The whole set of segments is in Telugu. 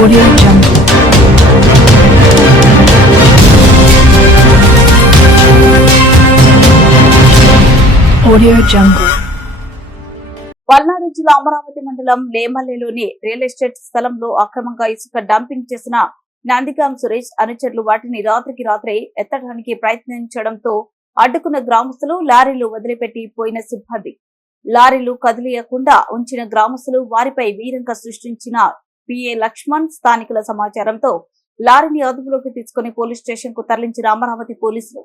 Audio Jungle. Audio Jungle. Palnadu జిల్లా అమరావతి మండలం లేమల్లెలోని రియల్ ఎస్టేట్ స్థలంలో అక్రమంగా ఇసుక డంపింగ్ చేసిన నందిగాం సురేష్ అనుచరులు వాటిని రాత్రికి రాత్రే ఎత్తడానికి ప్రయత్నించడంతో అడ్డుకున్న గ్రామస్తులు లారీలు వదిలిపెట్టి పోయిన సిబ్బంది లారీలు కదిలియకుండా ఉంచిన గ్రామస్తులు వారిపై వీరంగా సృష్టించిన పిఏ లక్ష్మణ్ స్థానికుల సమాచారంతో లారీని అదుపులోకి తీసుకుని పోలీస్ స్టేషన్కు తరలించిన అమరావతి పోలీసులు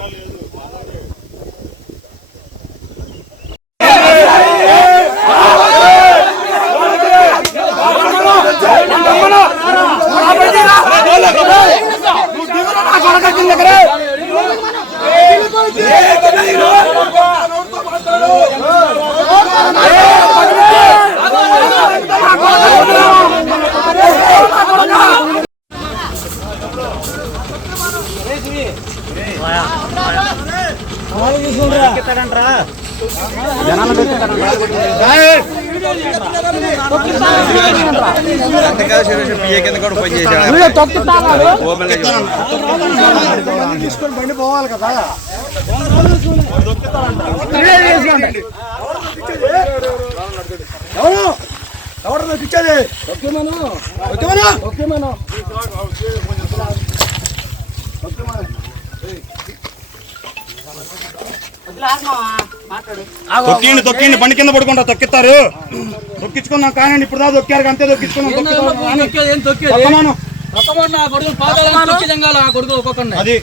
అంతకాదు సురేష్ తీసుకొని బండి పోవాలి కదా ఎవరు ఎవరు తెచ్చేది ఓకే మనం ఓకే మనం ఓకే మనం తొక్కిండి తొక్కిండి బండి కింద పడుకుంటా తొక్కిస్తారు. తొక్కించుకున్నాం కానీ ఇప్పుడు దాకా తొక్కారు అంతే తొక్కించుకున్నాం. అది.